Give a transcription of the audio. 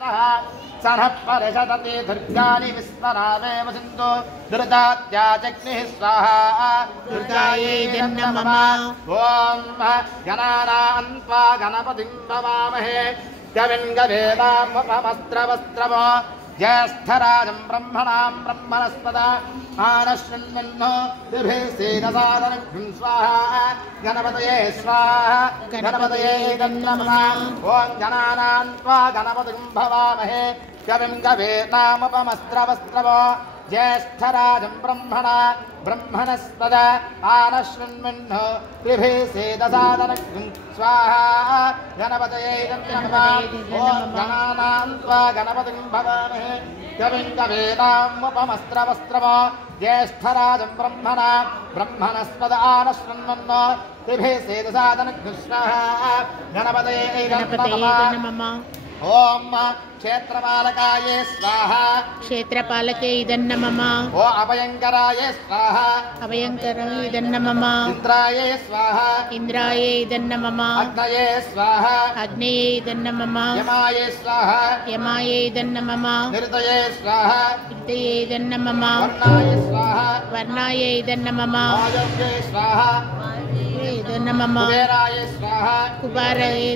सनः परिषदति दुर्गानि विस्मरामेव सिन्धु दुर्गात्याजग्निः स्वाहा दुर्गायै नमः ॐ गणानां त्वा गणपतिं भवामहे कविं गवेदामस्त्रवस्त्रमो ज्येष्ठराजं ब्रह्मणां ब्रह्मणस्पद आनश्वन्नो दिभिर्सेदसादनघ्नं स्वाहा गणपतये स्वाहा गणपतये नमः ॐ गणानां त्वा गणपतिं भवामहे कविं गवेदामस्त्रवस्त्रमो ज्येष्ठराजं ब्रह्मणा ब्रह्मणस्पद आनश्वन्नो दिभिर्सेदसादनघ्नं स्वाहा गणपतये नमः ॐ गणानां त्वा गणपतिं भवामहे कविं गवेदामस्त्रवस्त्रमो ज्येष्ठराजं ब्रह्मणा ब्रह्मणस्पद आनश्वन्नो दिभिर्सेदसादनघ्नं स्वाहा गणपतये नमः ओम क्षेत्रपालकाय स्वाहा क्षेत्रपालके नमः ओ अभयंकराय स्वाहा अभयंकराय नमः इंद्राय स्वाहा इंद्राय नमः अग्नये स्वाहा अग्नये नमः यमाय स्वाहा यमाय नमः निर्दये स्वाहा निर्दये नमः वर्णाय स्वाहा वर्णाय नमः वायव्ये स्वाहा नमः कुबेराय स्वाहा कुबेराय